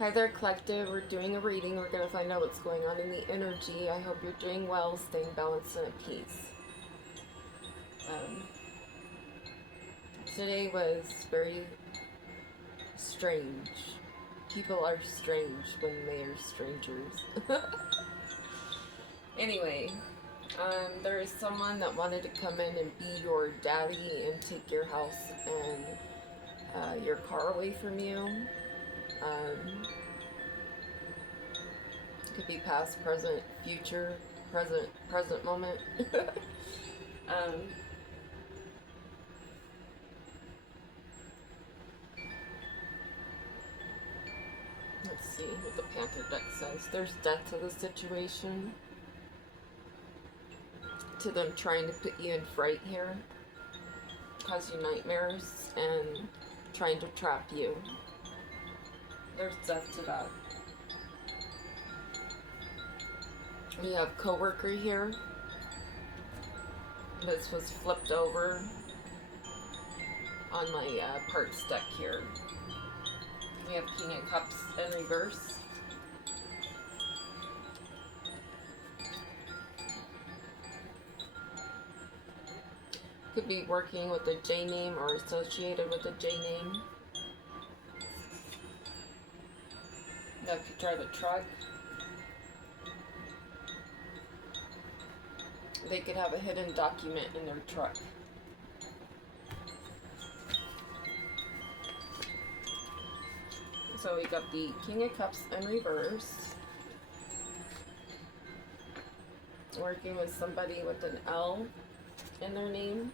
Hi there, Collective. We're doing a reading. We're going to find out what's going on in the energy. I hope you're doing well, staying balanced and at peace. Um, Today was very strange. People are strange when they are strangers. Anyway, there is someone that wanted to come in and be your daddy and take your house and your car away from you. Could be past, present, future, present moment. um, let's see what the Panther deck says. There's death to the situation. To them trying to put you in fright here. Cause you nightmares and trying to trap you. There's death to that. We have coworker here. This was flipped over on my parts deck here. We have King of Cups in reverse. Could be working with a J name or associated with a J name. That could drive a truck. They could have a hidden document in their truck. So we got the King of Cups in reverse. Working with somebody with an L in their name.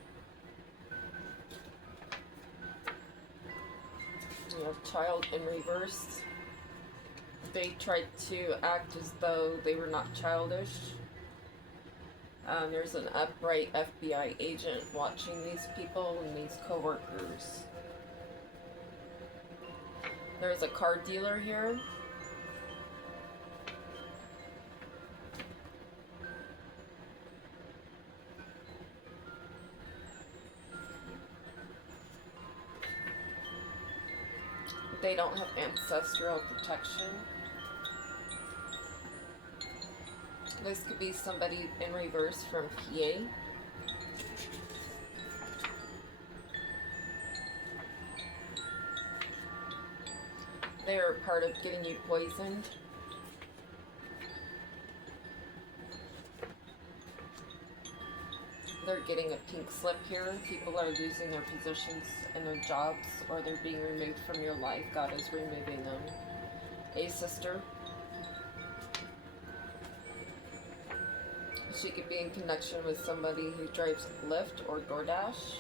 We have child in reverse. They tried to act as though they were not childish. There's an upright FBI agent watching these people and these co-workers. There's a car dealer here. They don't have ancestral protection. This could be somebody in reverse from PA. They are part of getting you poisoned. They're getting a pink slip here. People are losing their positions in their jobs, or they're being removed from your life. God is removing them. A sister. She could be in connection with somebody who drives Lyft or DoorDash.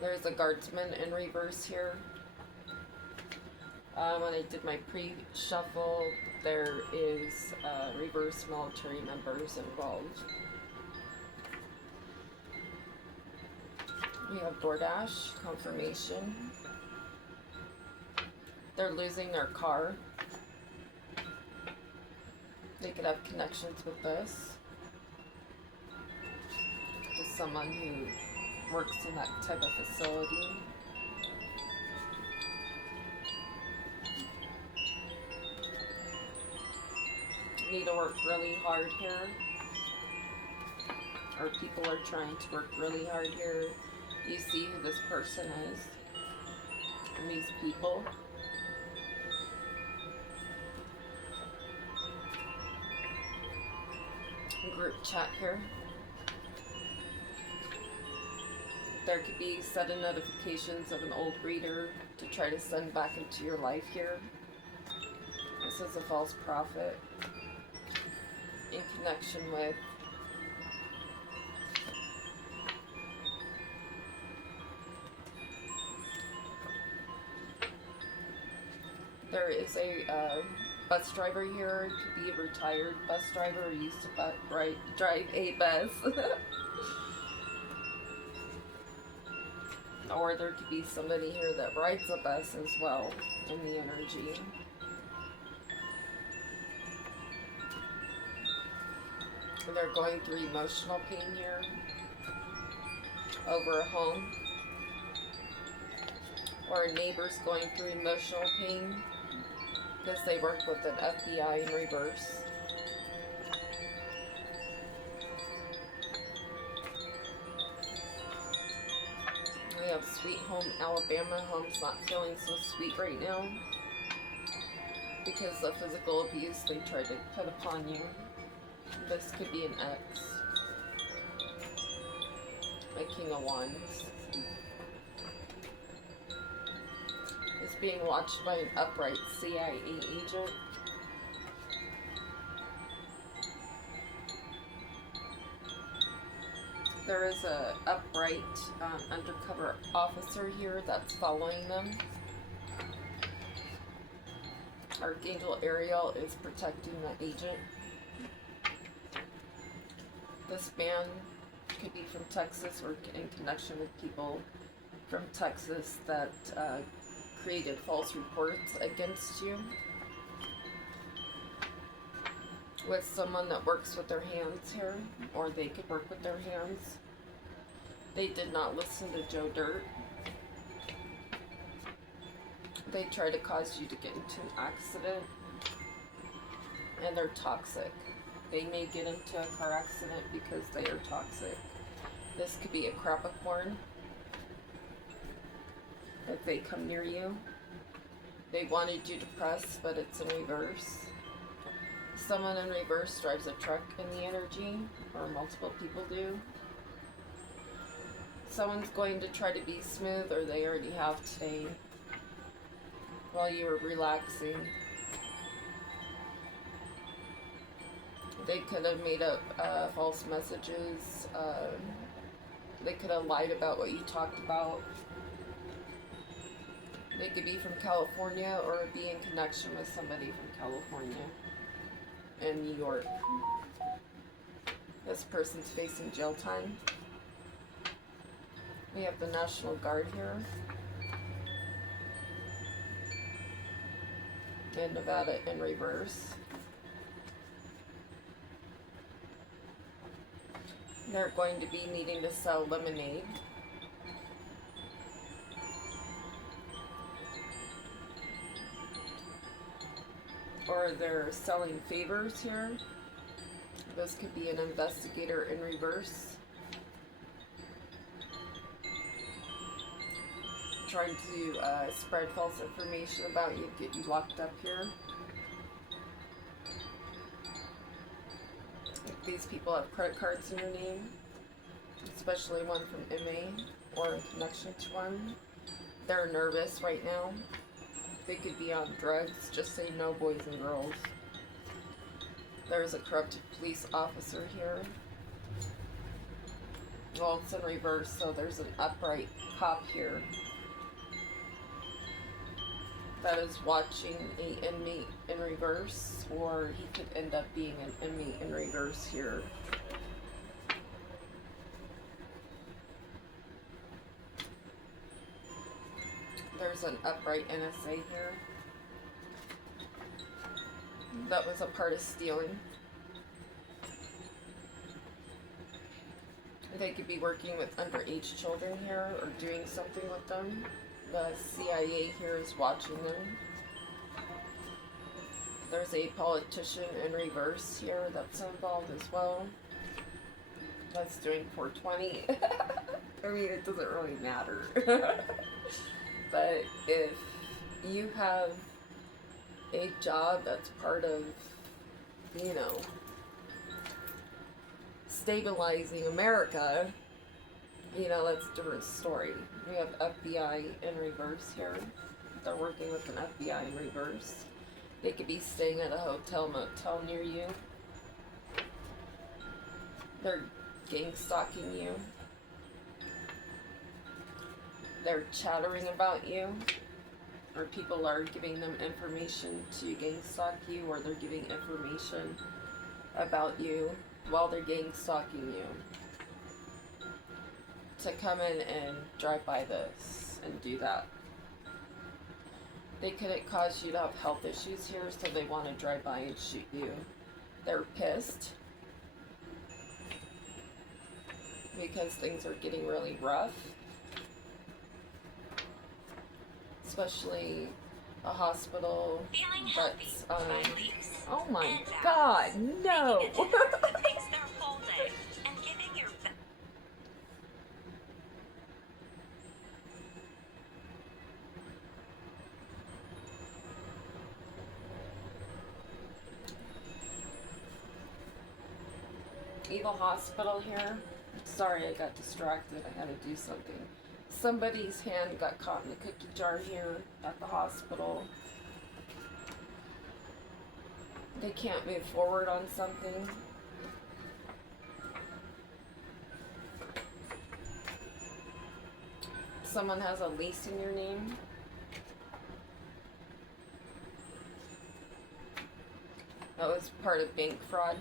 There's a guardsman in reverse here. When I did my pre-shuffle, there is reverse military members involved. We have DoorDash, confirmation. They're losing their car. They could have connections with this. Just someone who works in that type of facility. Need to work really hard here. Or people are trying to work really hard here. You see who this person is. And these people. Group chat here. There could be sudden notifications of an old reader to try to send back into your life here. This is a false prophet in connection with there is a bus driver here. It could be a retired bus driver or used to drive a bus. Or there could be somebody here that rides a bus as well in the energy. They're going through emotional pain here over a home. or a neighbor's going through emotional pain because they work with an FBI in reverse. We have Sweet Home Alabama. Home's not feeling so sweet right now because of physical abuse they tried to put upon you. This could be an ex. A King of Wands. Is being watched by an upright CIA agent. There is a upright undercover officer here that's following them. Archangel Ariel is protecting the agent. This man could be from Texas or in connection with people from Texas that created false reports against you. With someone that works with their hands here, or they could work with their hands. They did not listen to Joe Dirt. They try to cause you to get into an accident, and they're toxic. They may get into a car accident because they are toxic. This could be a Capricorn. If they come near you, they wanted you to press, but it's in reverse. Someone in reverse drives a truck in the energy, or multiple people do. Someone's going to try to be smooth, or they already have today, while you were relaxing. They could have made up false messages. They could have lied about what you talked about. They could be from California or be in connection with somebody from California and New York. This person's facing jail time. We have the National Guard here. And Nevada in reverse. They're going to be needing to sell lemonade. Or they're selling favors here. This could be an investigator in reverse. Trying to spread false information about you, get you locked up here. If these people have credit cards in your name, especially one from MA or in connection to one, they're nervous right now. They could be on drugs. Just say no, boys and girls. There's a corrupt police officer here. Well, it's in reverse, so there's an upright cop here that is watching an inmate in reverse, or he could end up being an inmate in reverse here. There's an upright NSA here that was a part of stealing. They could be working with underage children here or doing something with them. The CIA here is watching them. There's a politician in reverse here that's involved as well. That's doing 420. I mean, it doesn't really matter. But if you have a job that's part of, you know, stabilizing America, you know, that's a different story. We have FBI in reverse here. They're working with an FBI in reverse. They could be staying at a hotel, motel near you. They're gang stalking you. They're chattering about you. Or people are giving them information to gang stalk you, or they're giving information about you while they're gang stalking you. To come in and drive by this and do that. They could cause you to have health issues here, so they want to drive by and shoot you. They're pissed because things are getting really rough. especially a hospital Feeling that's healthy, 5 weeks, oh my and out. god, no. Making a dinner that makes their whole day, and giving your Evil hospital here. Sorry, I got distracted. I had to do something. Somebody's hand got caught in the cookie jar here at the hospital. They can't move forward on something. Someone has a lease in your name. That was part of bank fraud.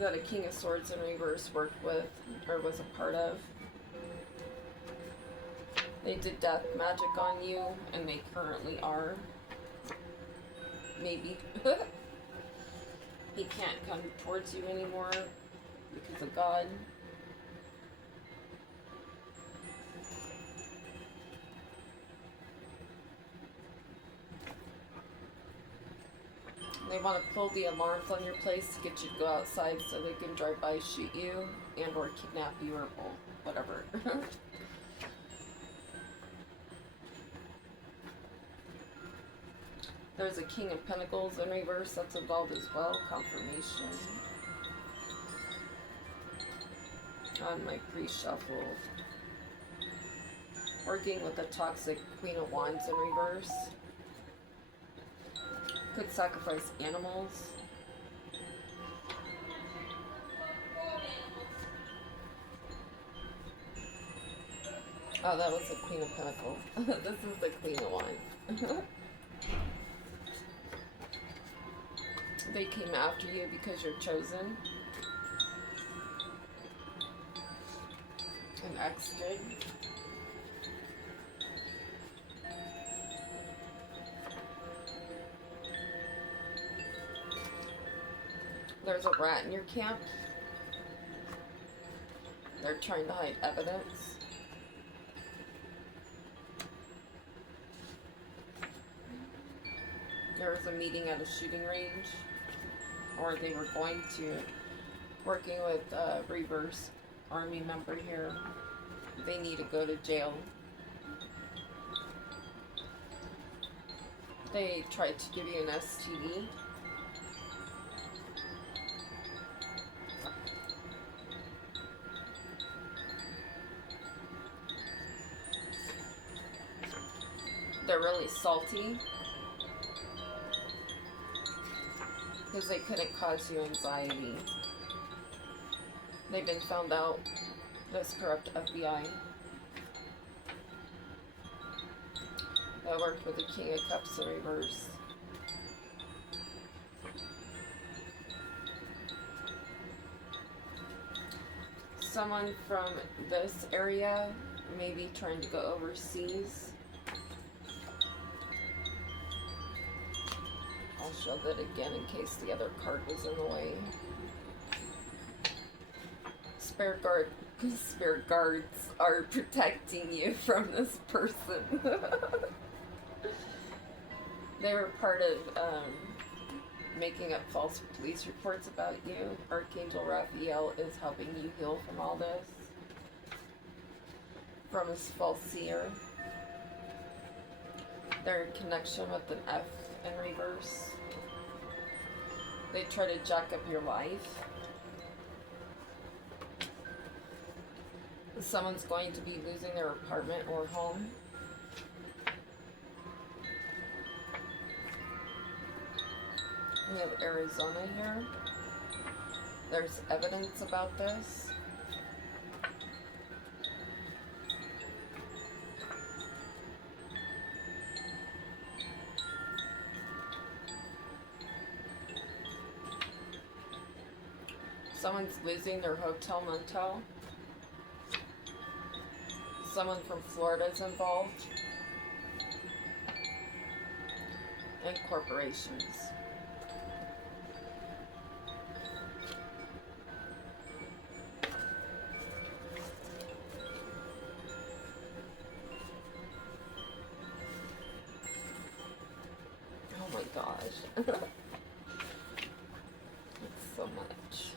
That a King of Swords in reverse worked with, or was a part of. They did death magic on you, and they currently are. Maybe. He can't come towards you anymore because of God. They want to pull the alarms on your place to get you to go outside so they can drive by, shoot you, and or kidnap you or whatever. There's a King of Pentacles in reverse that's involved as well. Confirmation. On my pre-shuffle. Working with the toxic Queen of Wands in reverse. Could sacrifice animals. Oh, that was the Queen of Pentacles. This is the Queen of Wands. They came after you because you're chosen. An ex did. There's a rat in your camp. They're trying to hide evidence. There was a meeting at a shooting range. Or they were going to. Working with a reverse army member here. They need to go to jail. They tried to give you an STD. They're really salty because they couldn't cause you anxiety. They've been found out. This corrupt FBI. I worked with the King of Cups in reverse. Someone from this area may be trying to go overseas. I'll show that again in case the other card was in the way. Spirit guards are protecting you from this person. They were part of making up false police reports about you. Archangel Raphael is helping you heal from all this. From his false seer. Their connection with an F in reverse. They try to jack up your life. Someone's going to be losing their apartment or home. We have Arizona here. There's evidence about this. Someone's losing their hotel motel. Someone from Florida is involved. And corporations. gosh. It's so much.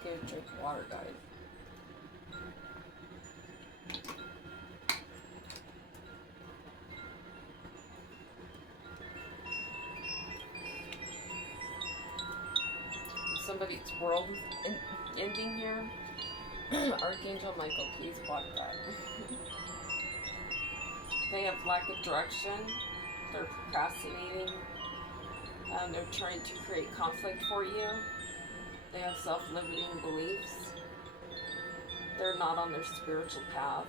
Okay, drink water, guys. Somebody's world ending here. Archangel Michael, please block that. They have lack of direction. They're procrastinating. They're trying to create conflict for you. They have self-limiting beliefs. They're not on their spiritual path.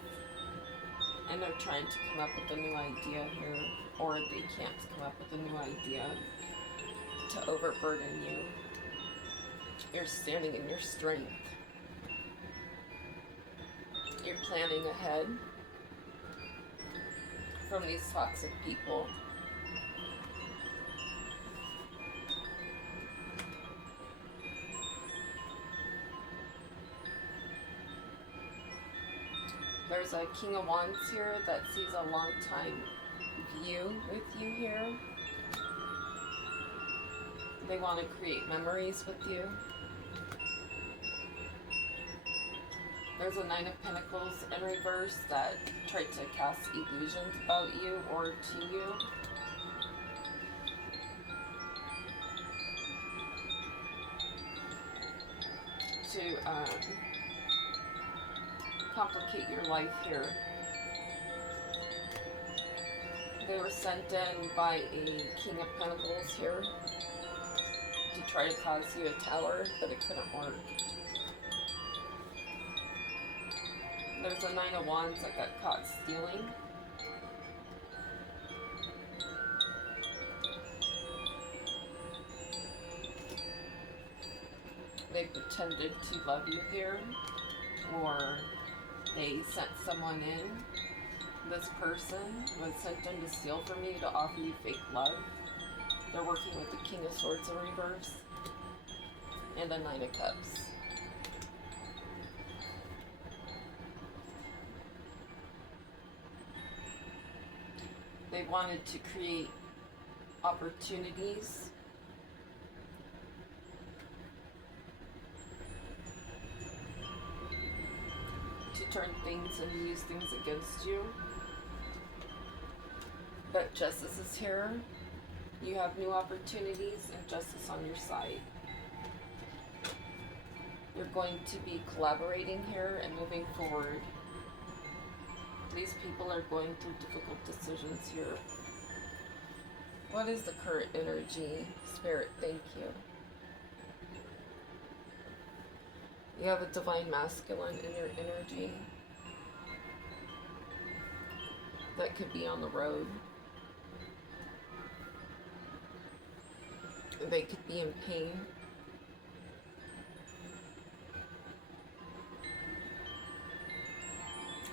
And they're trying to come up with a new idea here. Or they can't come up with a new idea to overburden you. You're standing in your strength. You're planning ahead from these toxic people. There's a King of Wands here that sees a long time view with you here. They want to create memories with you. There's a Nine of Pentacles in reverse that tried to cast illusions about you or to you. To complicate your life here. They were sent in by a King of Pentacles here to try to cause you a tower, but it couldn't work. There's a Nine of Wands that got caught stealing. They pretended to love you here, or they sent someone in. This person was sent in to steal from you, to offer you fake love. They're working with the King of Swords in reverse and a Nine of Cups. They wanted to create opportunities to turn things and use things against you. But justice is here. You have new opportunities and justice on your side. You're going to be collaborating here and moving forward. These people are going through difficult decisions here. What is the current energy? Spirit, thank you. You have a divine masculine in your energy. That could be on the road. They could be in pain.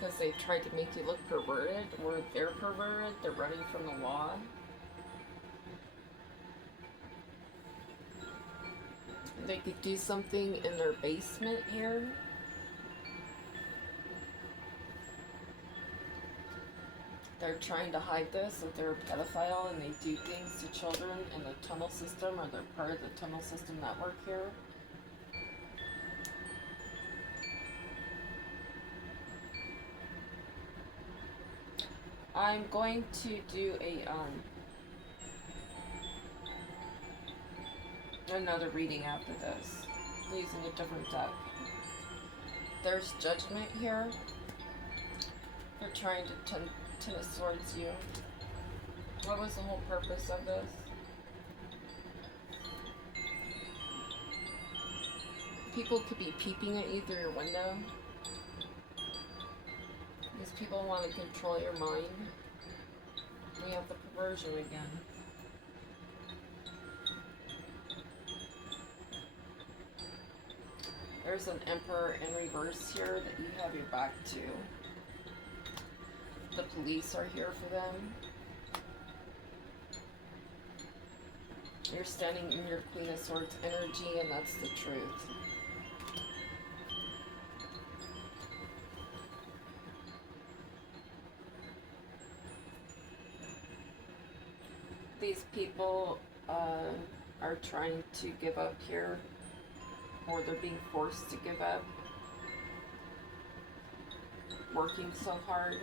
Because they tried to make you look perverted, or they're perverted, they're running from the law. They could do something in their basement here. They're trying to hide this, that they're a pedophile and they do things to children in the tunnel system, or they're part of the tunnel system network here. I'm going to do another reading after this, using a different deck. There's Judgment here. They're trying to turn it towards you. What was the whole purpose of this? People could be peeping at you through your window. These people want to control your mind. We have the perversion again. There's an Emperor in reverse here that you have your back to. The police are here for them. You're standing in your Queen of Swords energy, and that's the truth. These people are trying to give up here, or they're being forced to give up. Working so hard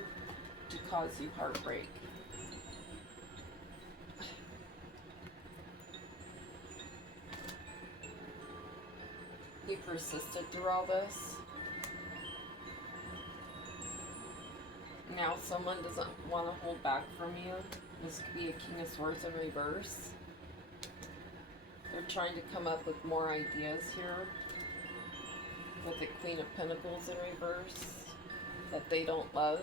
to cause you heartbreak. You persisted through all this. Now someone doesn't want to hold back from you. This could be a King of Swords in reverse. They're trying to come up with more ideas here. With the Queen of Pentacles in reverse that they don't love.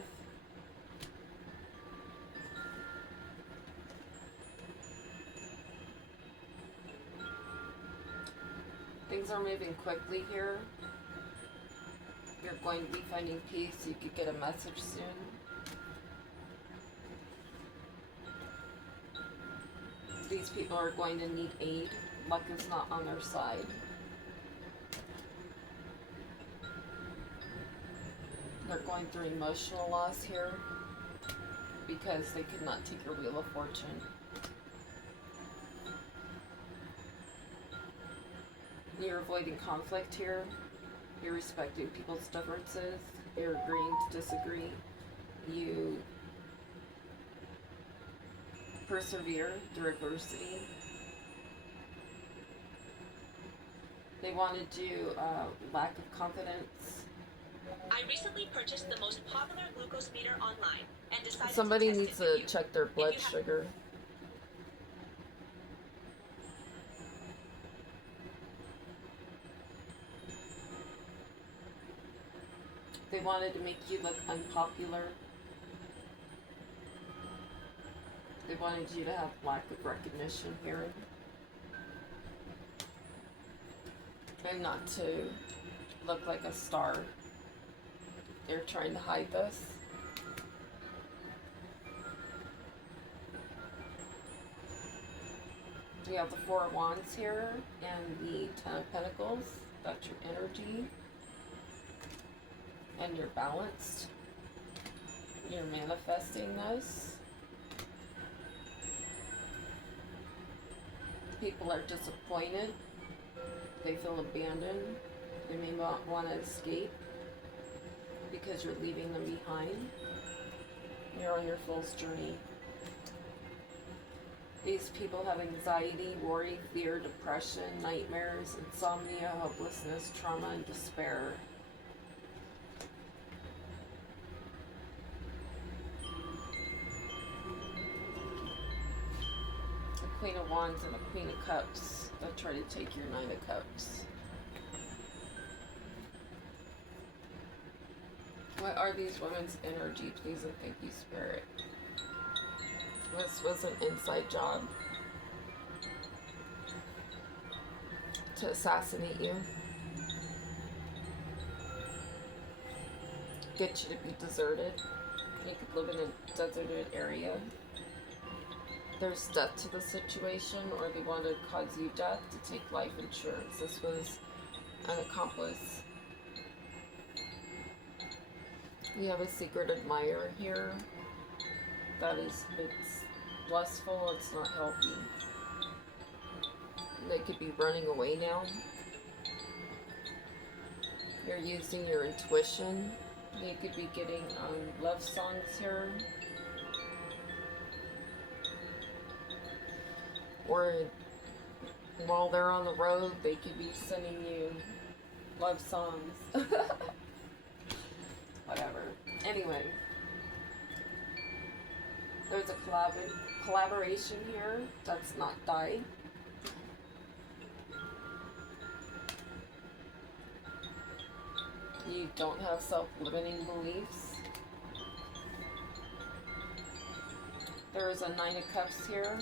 Things are moving quickly here. You're going to be finding peace. You could get a message soon. These people are going to need aid. Luck is not on their side. They're going through emotional loss here because they could not take your Wheel of Fortune. You're avoiding conflict here. You're respecting people's differences. You're agreeing to disagree. You persevere through adversity. They wanted you lack of confidence. I recently purchased the most popular glucose meter online and decided Somebody to test needs it with to you. check their blood sugar. They wanted to make you look unpopular. They wanted you to have lack of recognition here. And not to look like a star. They're trying to hide this. We have the Four of Wands here and the Ten of Pentacles. That's your energy. And you're balanced. You're manifesting this. People are disappointed. They feel abandoned. They may not want to escape because you're leaving them behind. You're on your fool's journey. These people have anxiety, worry, fear, depression, nightmares, insomnia, hopelessness, trauma, and despair. The Queen of Wands and the Queen of Cups. They'll try to take your Nine of Cups. What are these women's energy? Please and thank you, Spirit. This was an inside job to assassinate you. Get you to be deserted. You could live in a deserted area. There's death to the situation, or they want to cause you death to take life insurance. This was an accomplice. You have a secret admirer here. That is, it's lustful, it's not healthy. They could be running away now. You're using your intuition. You could be getting love songs here. Or while they're on the road, they could be sending you love songs. Whatever. Anyway. There's a collaboration here that's not died. You don't have self-limiting beliefs. There is a Nine of Cups here.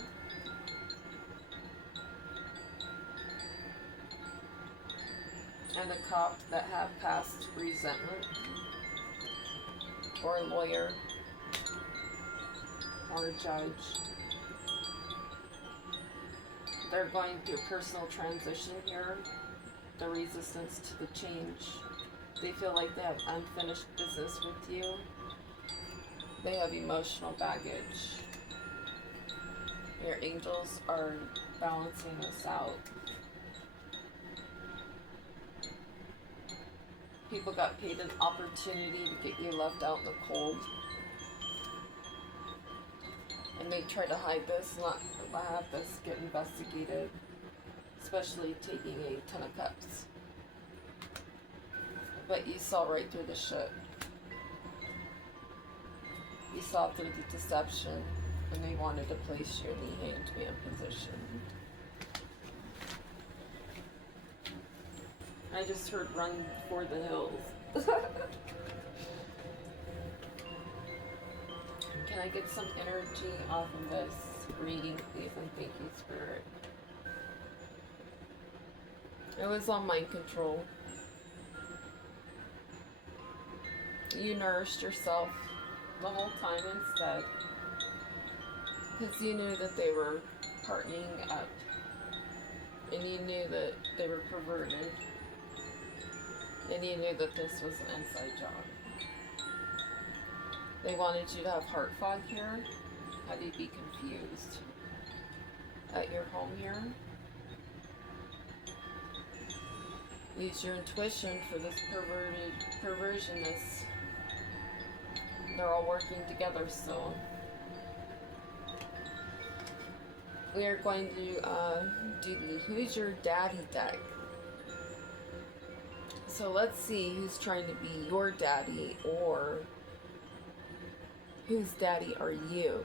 And a cop that have past resentment. Or a lawyer. Or a judge. They're going through personal transition here. The resistance to the change. They feel like they have unfinished business with you. They have emotional baggage. Your angels are balancing this out. People got paid an opportunity to get you left out in the cold. And they try to hide this, not have this get investigated. Especially taking a 10 of cups. But you saw right through the shit. You saw through the deception, and they wanted to place you in the hand-to-man position. I just heard run for the hills. Can I get some energy off of this reading, please? And thank you, Spirit. It was on mind control. You nourished yourself the whole time instead. Because you knew that they were partnering up. And you knew that they were perverted. And you knew that this was an inside job. They wanted you to have heart fog here. Have you be confused at your home here. Use your intuition for this perversion. They're all working together still. We are going to do the Who's Your Daddy deck. So let's see who's trying to be your daddy, or whose daddy are you?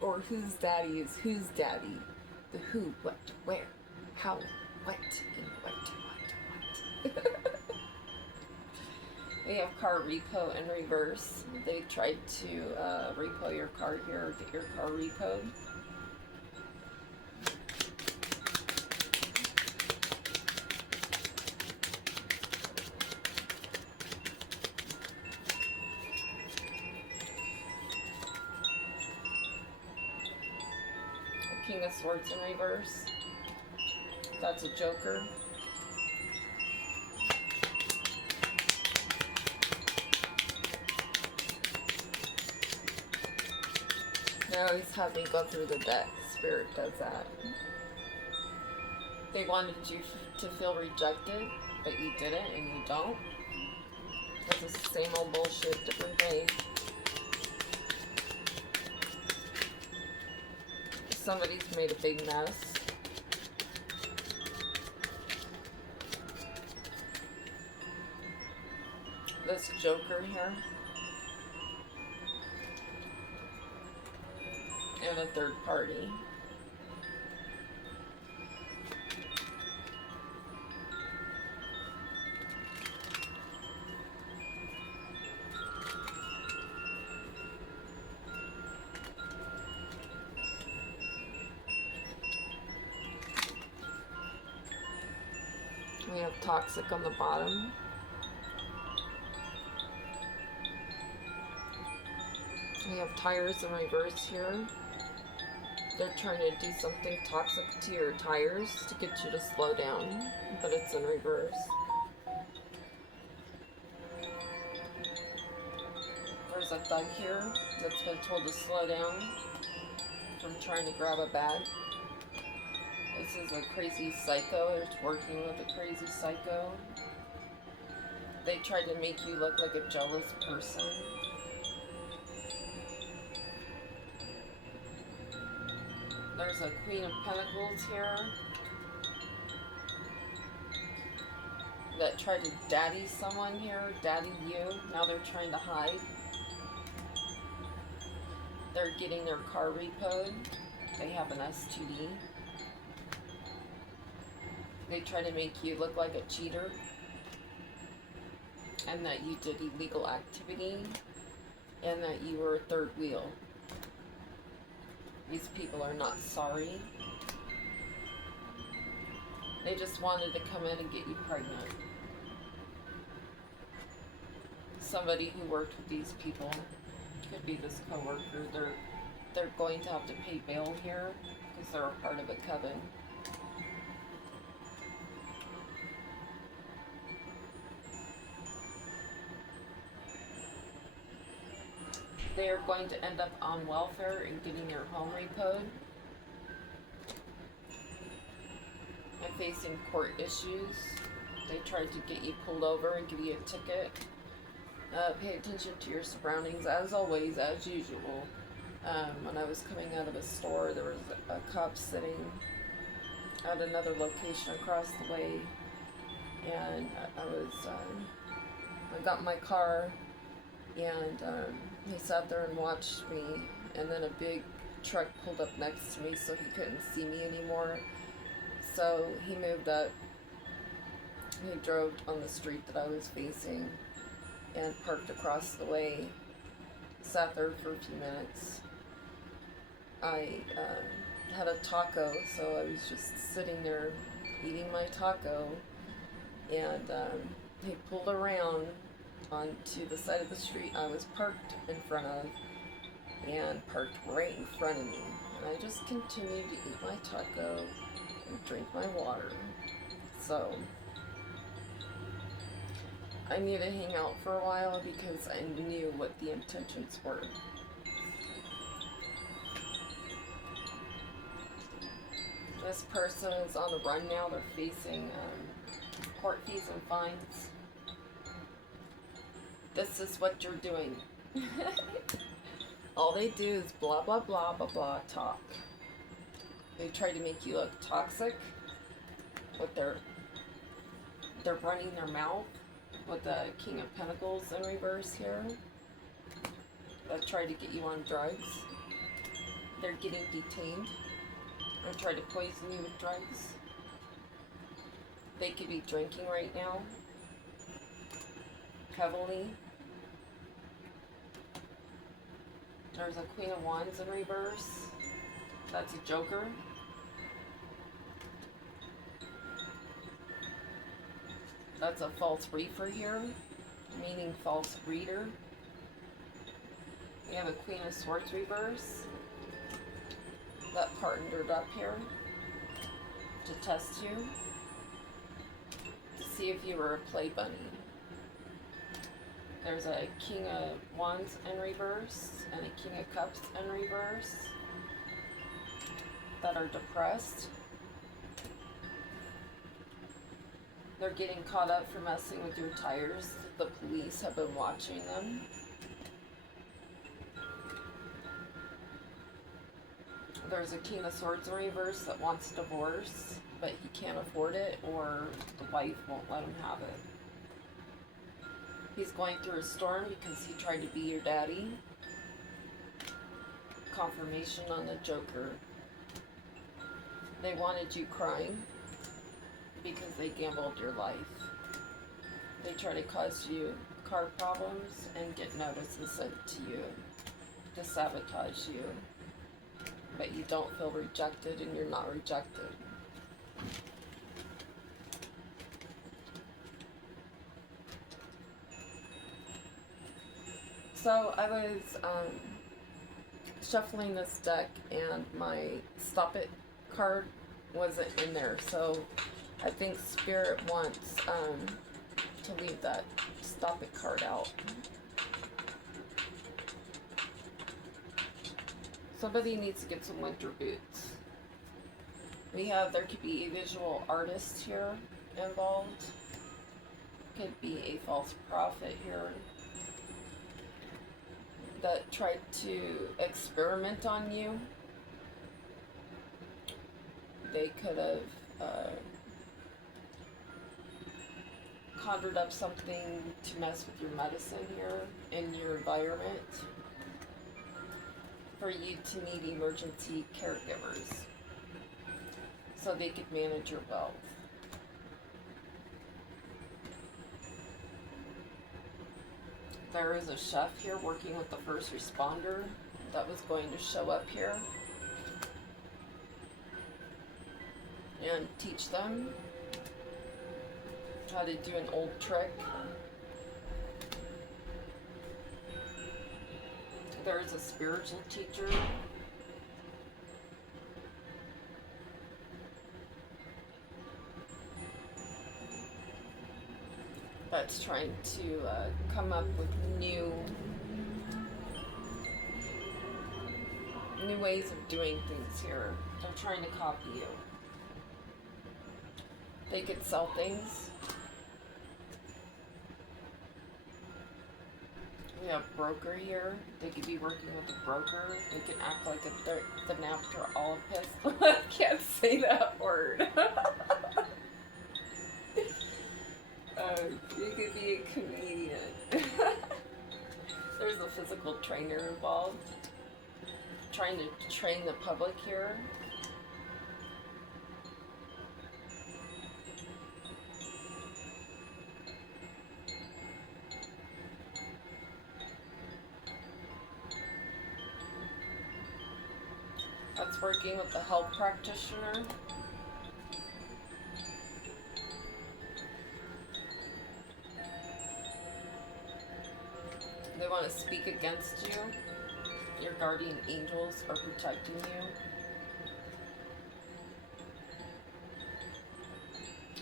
Or whose daddy is whose daddy? The who, what, where, how, what, and what. We have car repo in reverse. They tried to repo your car here, or get your car repoed. King of Swords in reverse. That's a Joker. They always have me go through the deck. Spirit does that. They wanted you to feel rejected, but you didn't, and you don't. It's the same old bullshit, different day. Somebody's made a big mess. This Joker here. And a third party. We have Toxic on the bottom. We have Tires in reverse here. They're trying to do something toxic to your tires to get you to slow down, but it's in reverse. There's a thug here that's been told to slow down from trying to grab a bag. This is a crazy psycho. It's working with a crazy psycho. They tried to make you look like a jealous person. There's a Queen of Pentacles here that tried to daddy someone here, daddy you. Now they're trying to hide. They're getting their car repoed. They have an STD. They try to make you look like a cheater and that you did illegal activity and that you were a third wheel. These people are not sorry. They just wanted to come in and get you pregnant. Somebody who worked with these people, could be this coworker, they're going to have to pay bail here because they're a part of a coven. They are going to end up on welfare and getting their home repoed and facing court issues. They tried to get you pulled over and give you a ticket. Pay attention to your surroundings, as always, as usual. When I was coming out of a store, there was a cop sitting at another location across the way, and I got in my car, and he sat there and watched me, and then a big truck pulled up next to me, so he couldn't see me anymore. So he moved up. He drove on the street that I was facing and parked across the way. Sat there for a few minutes. I had a taco, so I was just sitting there eating my taco, and he pulled around onto the side of the street I was parked in front of, and parked right in front of me. And I just continued to eat my taco and drink my water. So I knew to hang out for a while because I knew what the intentions were. This person is on the run now. They're facing court fees and fines. This is what you're doing. All they do is blah, blah, blah, blah, blah, talk. They try to make you look toxic with they're running their mouth with the King of Pentacles in reverse here. That try to get you on drugs. They're getting detained. Or try to poison you with drugs. They could be drinking right now. Heavily. There's a Queen of Wands in reverse. That's a Joker. That's a false reefer here, meaning false reader. We have a Queen of Swords reverse. That partnered up here to test you, to see if you were a play bunny. There's a King of Wands in reverse and a King of Cups in reverse that are depressed. They're getting caught up for messing with your tires. The police have been watching them. There's a King of Swords in reverse that wants a divorce, but he can't afford it, or the wife won't let him have it. He's going through a storm because he tried to be your daddy. Confirmation on the Joker. They wanted you crying because they gambled your life. They try to cause you car problems and get notices sent to you to sabotage you. But you don't feel rejected, and you're not rejected. So I was shuffling this deck, and my Stop It card wasn't in there. So I think Spirit wants to leave that Stop It card out. Somebody needs to get some winter boots. There could be a visual artist here involved. Could be a false prophet here that tried to experiment on you. They could have conjured up something to mess with your medicine here in your environment, for you to need emergency caregivers so they could manage your wealth. There is a chef here working with the first responder that was going to show up here and teach them how to do an old trick. There is a spiritual teacher that's trying to come up with new ways of doing things here. They're trying to copy you. They could sell things. We have broker here. They could be working with a broker. They can act like the naphtologist. I can't say that word. You could be a comedian. There's a physical trainer involved. Trying to train the public here. That's working with the health practitioner. They want to speak against you. Your guardian angels are protecting you.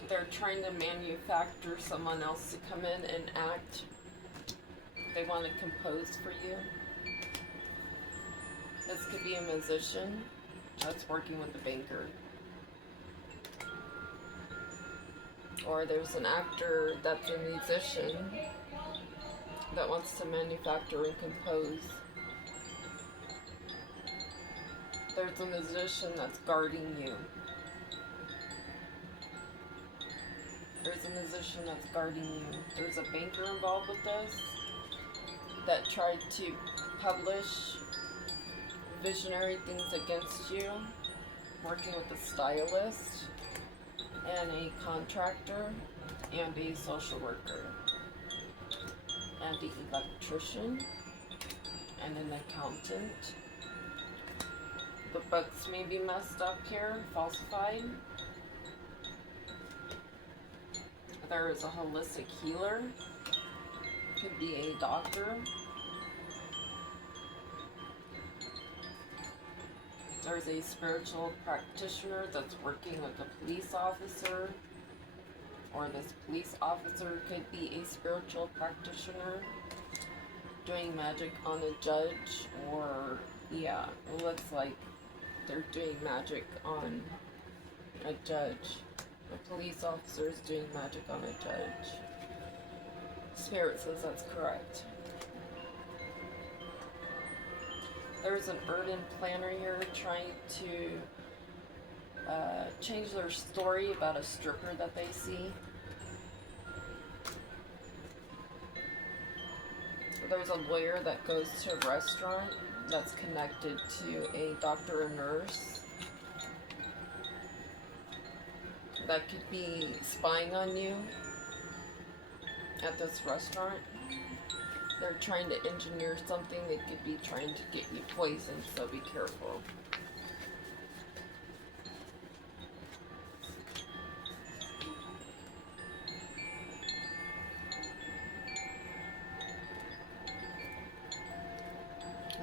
They're trying to manufacture someone else to come in and act. They want to compose for you. This could be a musician that's working with a banker. Or there's an actor that's a musician that wants to manufacture and compose. There's a musician that's guarding you. There's a musician that's guarding you. There's a banker involved with this that tried to publish visionary things against you, working with a stylist and a contractor and a social worker and the electrician and an accountant. The books may be messed up here, falsified. There is a holistic healer. Could be a doctor. There's a spiritual practitioner that's working with a police officer. Or this police officer could be a spiritual practitioner doing magic on a judge, or yeah, it looks like they're doing magic on a judge. A police officer is doing magic on a judge. Spirit says that's correct. There's an urban planner here trying to change their story about a stripper that they see. There's a lawyer that goes to a restaurant that's connected to a doctor or nurse that could be spying on you at this restaurant. They're trying to engineer something. They could be trying to get you poisoned, so be careful.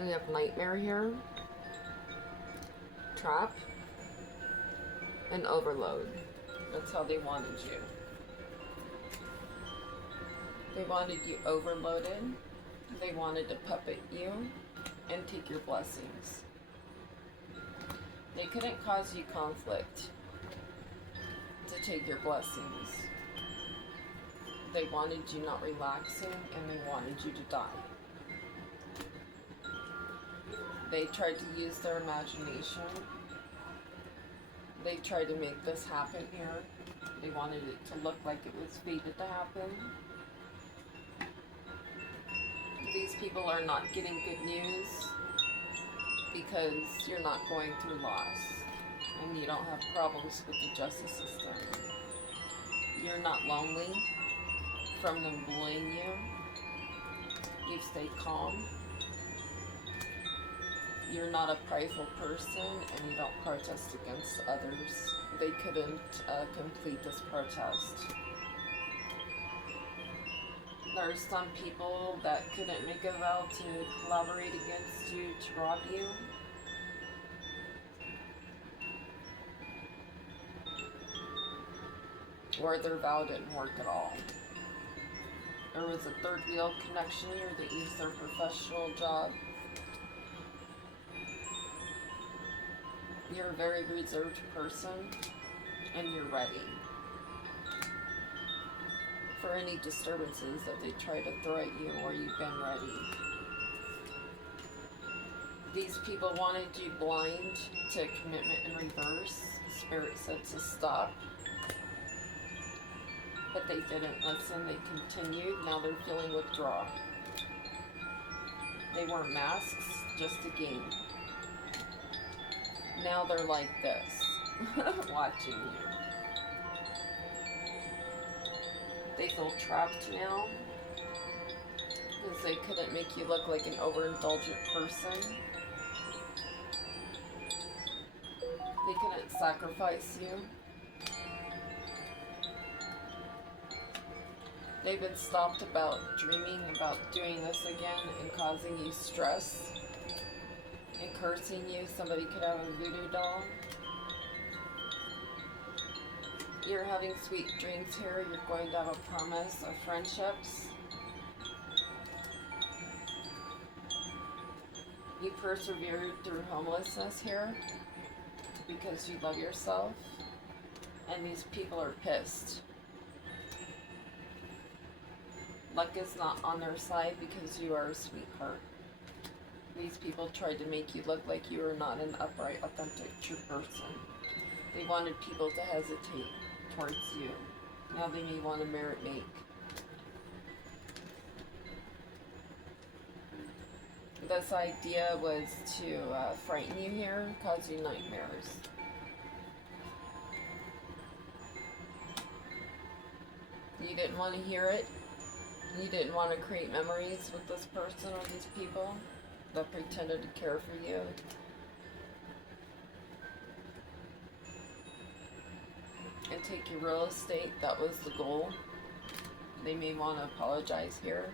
We have nightmare here, trap, and overload. That's how they wanted you. They wanted you overloaded. They wanted to puppet you and take your blessings. They couldn't cause you conflict to take your blessings. They wanted you not relaxing, and they wanted you to die. They tried to use their imagination. They tried to make this happen here. They wanted it to look like it was fated to happen. These people are not getting good news because you're not going through loss and you don't have problems with the justice system. You're not lonely from them bullying you. You've stayed calm. You're not a prideful person, and you don't protest against others. They couldn't complete this protest. There are some people that couldn't make a vow to collaborate against you, to rob you. Or their vow didn't work at all. there was a third wheel connection here that used their professional job. You're a very reserved person, and you're ready for any disturbances that they try to throw at you, or you've been ready. These people wanted you blind to commitment in reverse. Spirit said to stop. But they didn't listen. They continued. Now they're feeling withdrawal. They wore masks just a game. Now they're like this, watching you. They feel trapped now because they couldn't make you look like an overindulgent person. They couldn't sacrifice you. They've been stopped about dreaming about doing this again and causing you stress and cursing you. Somebody could have a voodoo doll. You're having sweet dreams here. You're going to have a promise of friendships. You persevered through homelessness here because you love yourself. And these people are pissed. Luck is not on their side because you are a sweetheart. These people tried to make you look like you were not an upright, authentic, true person. They wanted people to hesitate towards you. Now they may want to merit make. This idea was to frighten you here, cause you nightmares. You didn't want to hear it. You didn't want to create memories with this person or these people that pretended to care for you. And take your real estate. That was the goal. They may want to apologize here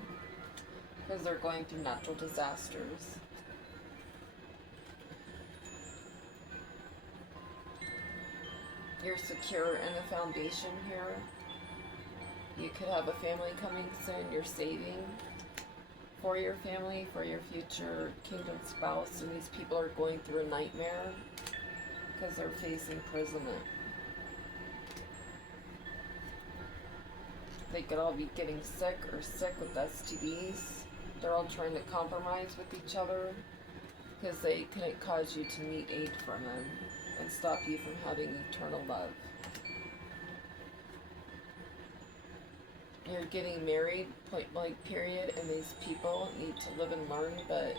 because they're going through natural disasters. You're secure in a foundation here. You could have a family coming soon. You're saving for your family, for your future kingdom spouse. And these people are going through a nightmare because they're facing imprisonment. They could all be getting sick or sick with STDs. They're all trying to compromise with each other because they couldn't cause you to need aid from them and stop you from having eternal love. You're getting married, point blank period, and these people need to live and learn, but,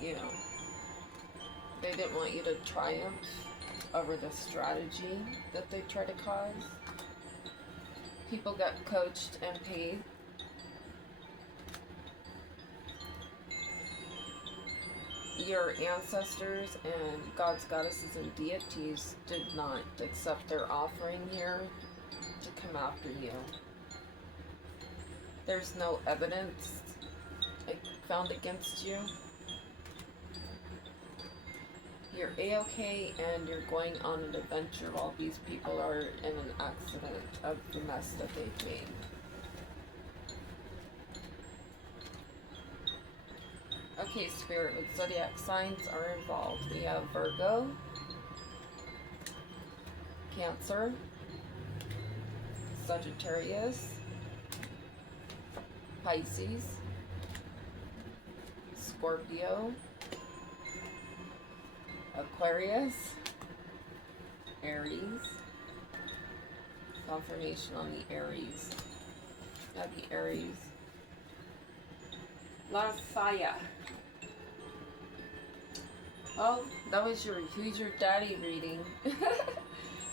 you know, they didn't want you to triumph over the strategy that they try to cause. People got coached and paid. Your ancestors and gods, goddesses, and deities did not accept their offering here to come after you. There's no evidence found against you. You're A-okay and you're going on an adventure while these people are in an accident of the mess that they've made. Okay, Spirit, what zodiac signs are involved? We have Virgo, Cancer, Sagittarius, Pisces, Scorpio, Aquarius, Aries. Confirmation on the Aries. That'd be Aries. La Fire. Oh, that was your Who's Your Daddy reading.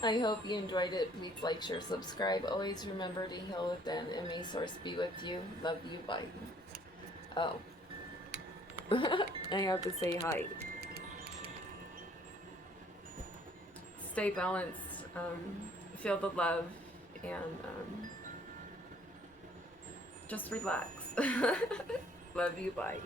I hope you enjoyed it. Please like, share, subscribe. Always remember to heal within, and may Source be with you. Love you. Bye. Oh. I have to say hi. Stay balanced. Feel the love. And just relax. Love you. Bye.